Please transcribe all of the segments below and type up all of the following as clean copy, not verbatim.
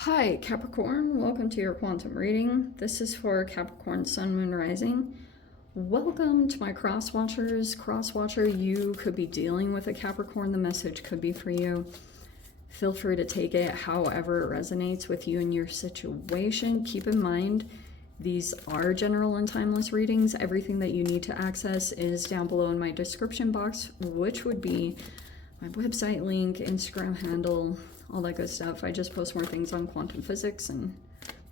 Hi, Capricorn. Welcome to your quantum reading. This is for Capricorn Sun, Moon, Rising. Welcome to my cross watchers. Cross watcher, you could be dealing with a Capricorn. The message could be for you. Feel free to take it however it resonates with you and your situation. Keep in mind, these are general and timeless readings. Everything that you need to access is down below in my description box, which would be my website link, Instagram handle, all that good stuff. I just post more things on quantum physics and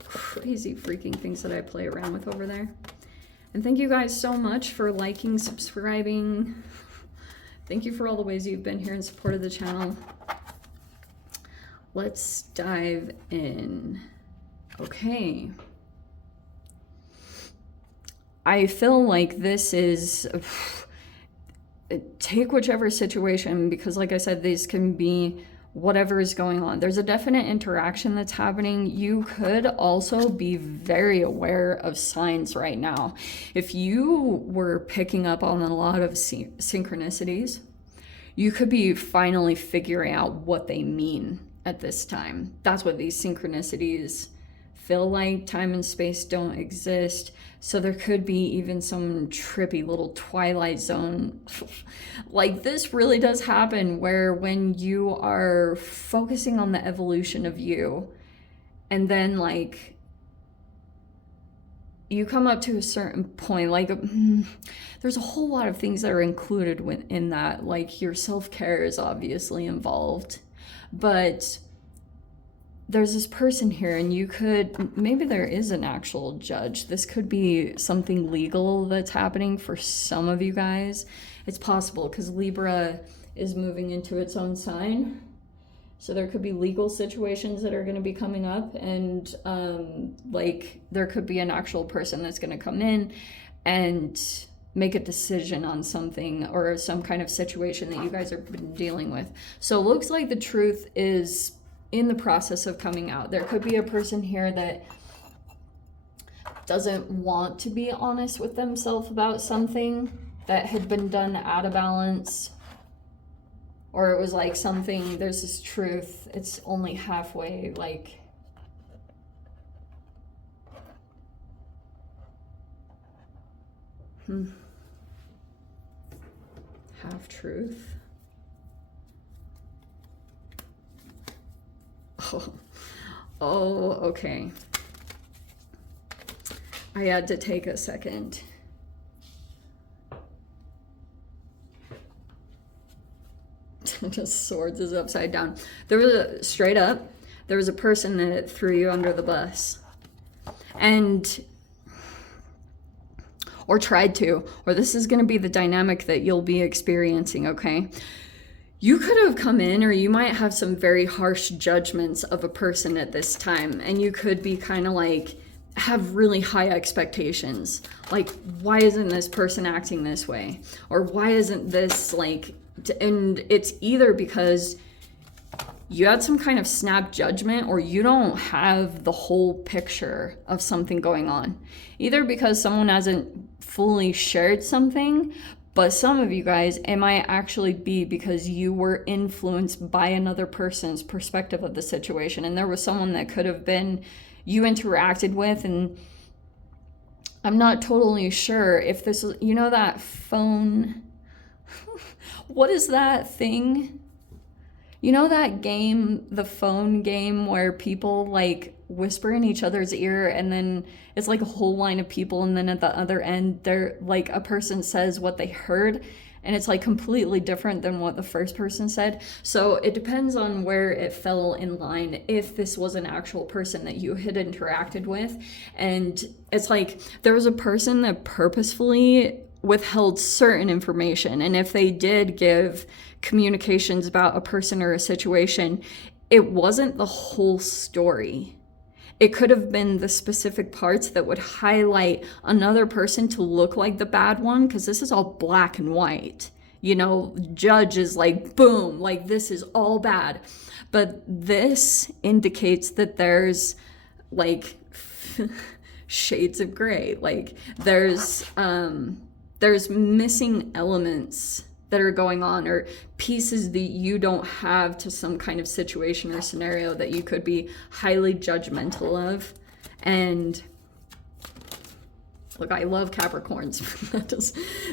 crazy freaking things that I play around with over there. And thank you guys so much for liking, subscribing. Thank you for all the ways you've been here and supported the channel. Let's dive in. Okay. I feel like this is... take whichever situation, because like I said, these can be whatever is going on. There's a definite interaction that's happening. You could also be very aware of signs right now. If you were picking up on a lot of synchronicities, you could be finally figuring out what they mean at this time. That's what these synchronicities feel like. Time and space don't exist. So there could be even some trippy little Twilight Zone. Like this really does happen, where when you are focusing on the evolution of you, and then like you come up to a certain point, like there's a whole lot of things that are included in that. Like your self-care is obviously involved, but there's this person here, and you could, maybe there is an actual judge. This could be something legal that's happening for some of you guys. It's possible because Libra is moving into its own sign. So there could be legal situations that are going to be coming up, and like there could be an actual person that's going to come in and make a decision on something or some kind of situation that you guys are dealing with. So it looks like the truth is in the process of coming out. There could be a person here that doesn't want to be honest with themselves about something that had been done out of balance, or it was like something, there's this truth, it's only halfway, like half truth. Oh, okay. I had to take a second. Just swords is upside down. There was there was a person that threw you under the bus. Or tried to. Or this is going to be the dynamic that you'll be experiencing, okay? You could have come in, or you might have some very harsh judgments of a person at this time, and you could be kind of like, have really high expectations. Like, why isn't this person acting this way? Or why isn't this like, and it's either because you had some kind of snap judgment, or you don't have the whole picture of something going on. Either because someone hasn't fully shared something, but some of you guys, it might actually be because you were influenced by another person's perspective of the situation. And there was someone that could have been, you interacted with, and I'm not totally sure if this is, you know, that phone, what is that thing? You know that game, the phone game, where people like whisper in each other's ear, and then it's like a whole line of people, and then at the other end they're like, a person says what they heard, and it's like completely different than what the first person said. So it depends on where it fell in line, if this was an actual person that you had interacted with. And it's like there was a person that purposefully withheld certain information, and if they did give communications about a person or a situation, it wasn't the whole story. It could have been the specific parts that would highlight another person to look like the bad one, because this is all black and white. You know, judge is like, boom, like this is all bad. But this indicates that there's like shades of gray. Like there's missing elements that are going on, or pieces that you don't have to some kind of situation or scenario that you could be highly judgmental of. And look, I love Capricorns.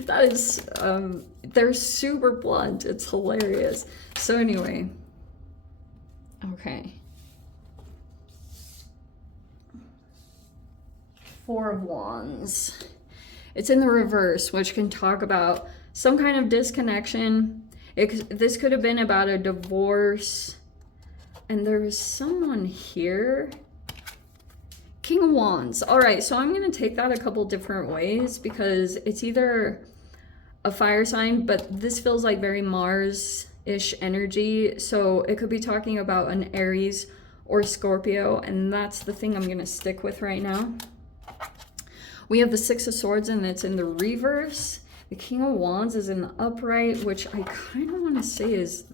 that is they're super blunt. It's hilarious. So anyway, okay. Four of Wands. It's in the reverse, which can talk about some kind of disconnection. This could have been about a divorce. And there's someone here. King of Wands. All right, so I'm going to take that a couple different ways because it's either a fire sign, but this feels like very Mars-ish energy. So it could be talking about an Aries or Scorpio, and that's the thing I'm going to stick with right now. We have the Six of Swords, and it's in the reverse. The King of Wands is in the upright, which I kind of want to say is,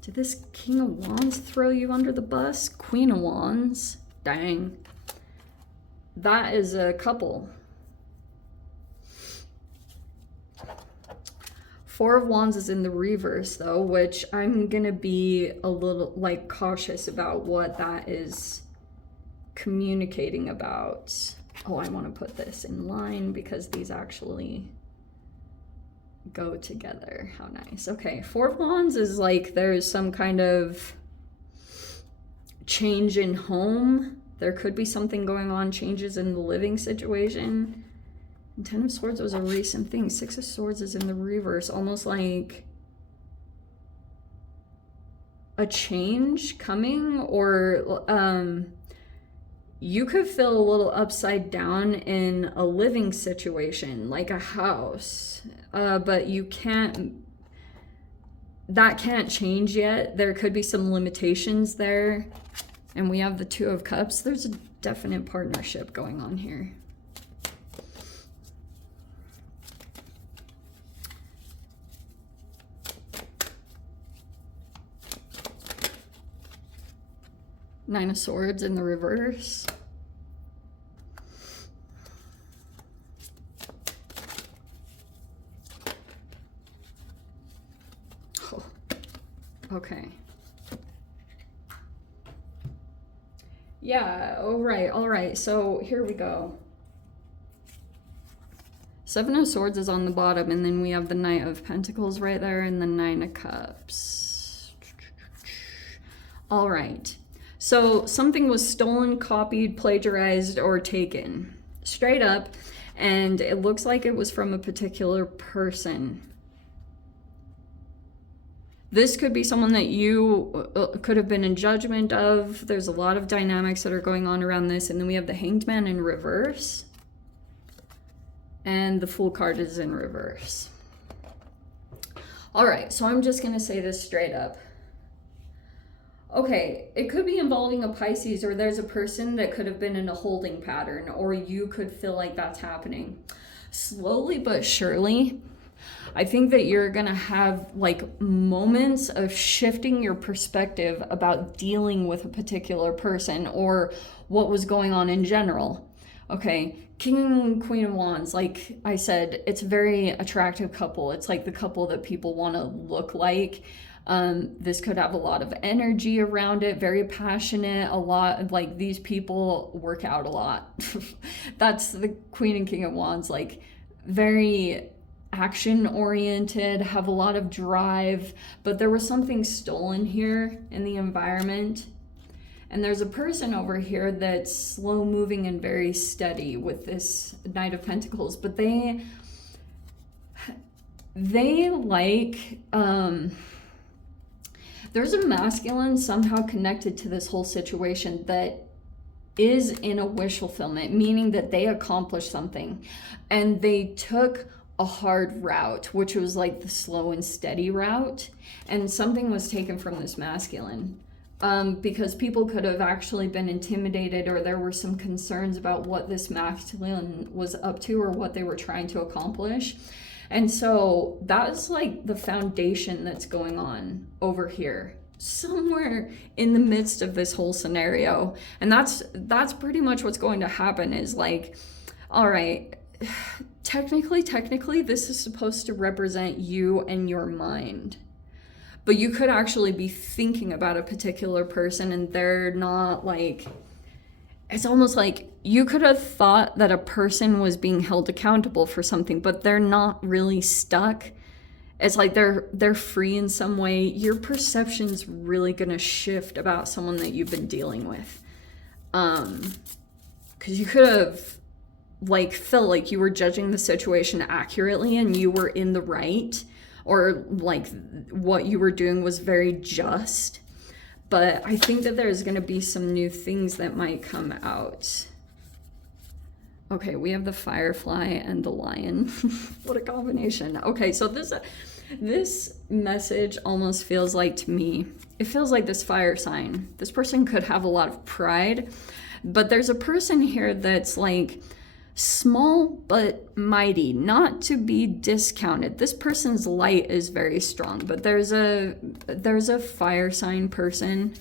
did this King of Wands throw you under the bus? Queen of Wands. Dang. That is a couple. Four of Wands is in the reverse, though, which I'm going to be a little, like, cautious about what that is communicating about. Oh, I want to put this in line because these actually go together. How nice. Okay, Four of Wands is like there's some kind of change in home. There could be something going on, changes in the living situation. And Ten of Swords was a recent thing. Six of Swords is in the reverse, almost like a change coming, or you could feel a little upside down in a living situation, like a house, but you can't, that can't change yet. There could be some limitations there. And we have the Two of Cups. There's a definite partnership going on here. Nine of Swords in the reverse. Oh, okay. Yeah, all right. So here we go. Seven of Swords is on the bottom, and then we have the Knight of Pentacles right there and the Nine of Cups. All right. So something was stolen, copied, plagiarized, or taken. Straight up. And it looks like it was from a particular person. This could be someone that you could have been in judgment of. There's a lot of dynamics that are going on around this. And then we have the Hanged Man in reverse. And the Fool card is in reverse. All right, so I'm just going to say this straight up. Okay, it could be involving a Pisces, or there's a person that could have been in a holding pattern, or you could feel like that's happening. Slowly but surely, I think that you're gonna have like moments of shifting your perspective about dealing with a particular person or what was going on in general. Okay, King and Queen of Wands, like I said, it's a very attractive couple. It's like the couple that people want to look like. This could have a lot of energy around it, very passionate, a lot of like these people work out a lot. That's the Queen and King of Wands, like very action oriented, have a lot of drive, but there was something stolen here in the environment. And there's a person over here that's slow moving and very steady with this Knight of Pentacles, but they like, there's a masculine somehow connected to this whole situation that is in a wish fulfillment, meaning that they accomplished something and they took a hard route, which was like the slow and steady route, and something was taken from this masculine. Because people could have actually been intimidated, or there were some concerns about what this masculine was up to or what they were trying to accomplish. And so that's like the foundation that's going on over here, somewhere in the midst of this whole scenario. And that's pretty much what's going to happen is like, all right, technically, this is supposed to represent you and your mind. But you could actually be thinking about a particular person and they're not like, it's almost like you could have thought that a person was being held accountable for something, but they're not really stuck. It's like they're free in some way. Your perception's really gonna shift about someone that you've been dealing with. Because you could have like felt like you were judging the situation accurately and you were in the right, or like what you were doing was very just. But I think that there's going to be some new things that might come out. Okay, we have the firefly and the lion. What a combination. Okay, so this message almost feels like, to me, it feels like this fire sign. This person could have a lot of pride, but there's a person here that's like small but mighty, not to be discounted. This person's light is very strong, but there's a fire sign person,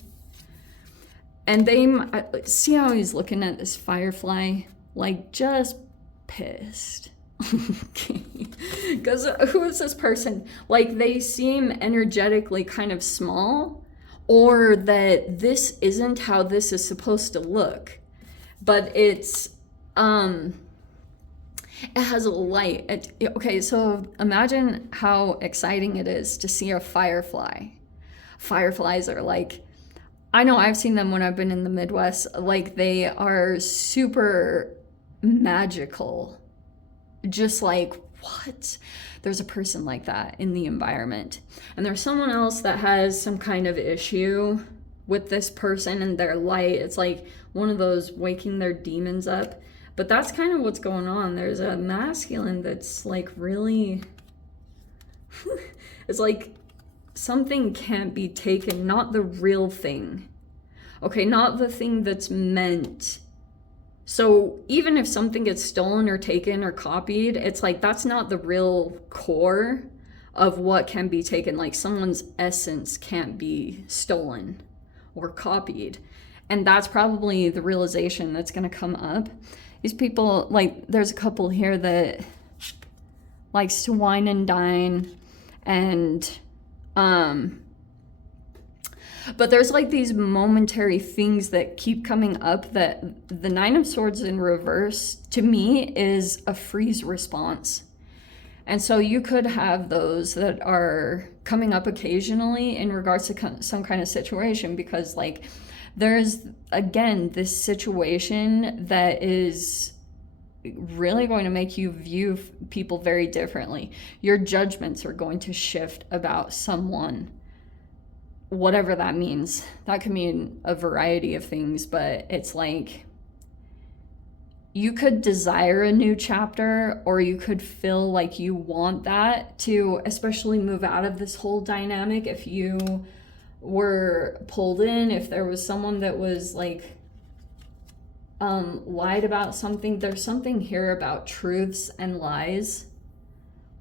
and they see how he's looking at this firefly, like just pissed. Okay, because who is this person? Like, they seem energetically kind of small, or that this isn't how this is supposed to look, but it has a light. Okay, so imagine how exciting it is to see a firefly. Fireflies are like, I know I've seen them when I've been in the Midwest, like they are super magical. Just like, what? There's a person like that in the environment. And there's someone else that has some kind of issue with this person and their light. It's like one of those waking their demons up. But that's kind of what's going on. There's a masculine that's like really, it's like something can't be taken, not the real thing. Okay, not the thing that's meant. So even if something gets stolen or taken or copied, it's like that's not the real core of what can be taken. Like someone's essence can't be stolen or copied. And that's probably the realization that's going to come up. These people, like, there's a couple here that likes to wine and dine, and but there's like these momentary things that keep coming up. That the Nine of Swords in reverse to me is a freeze response. And so you could have those that are coming up occasionally in regards to some kind of situation, because like there's, again, this situation that is really going to make you view people very differently. Your judgments are going to shift about someone, whatever that means. That could mean a variety of things, but it's like you could desire a new chapter, or you could feel like you want that to especially move out of this whole dynamic. If you were pulled in, if there was someone that was like lied about something, there's something here about truths and lies.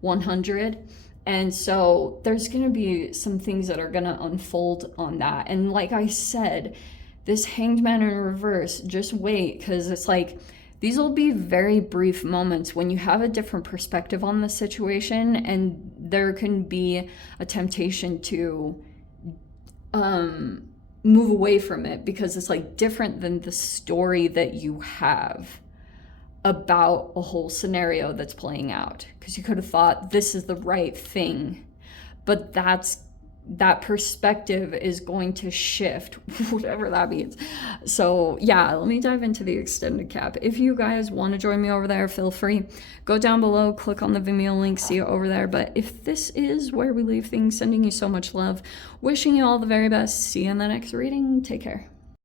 100. And so there's going to be some things that are going to unfold on that. And like I said, this Hanged Man in reverse, just wait, because it's like these will be very brief moments when you have a different perspective on the situation, and there can be a temptation to move away from it because it's like different than the story that you have about a whole scenario that's playing out, because you could have thought this is the right thing, but that perspective is going to shift, whatever that means. So yeah, let me dive into the extended cap. If you guys want to join me over there, feel free. Go down below, click on the Vimeo link, see it over there. But if this is where we leave things, sending you so much love, wishing you all the very best. See you in the next reading. Take care.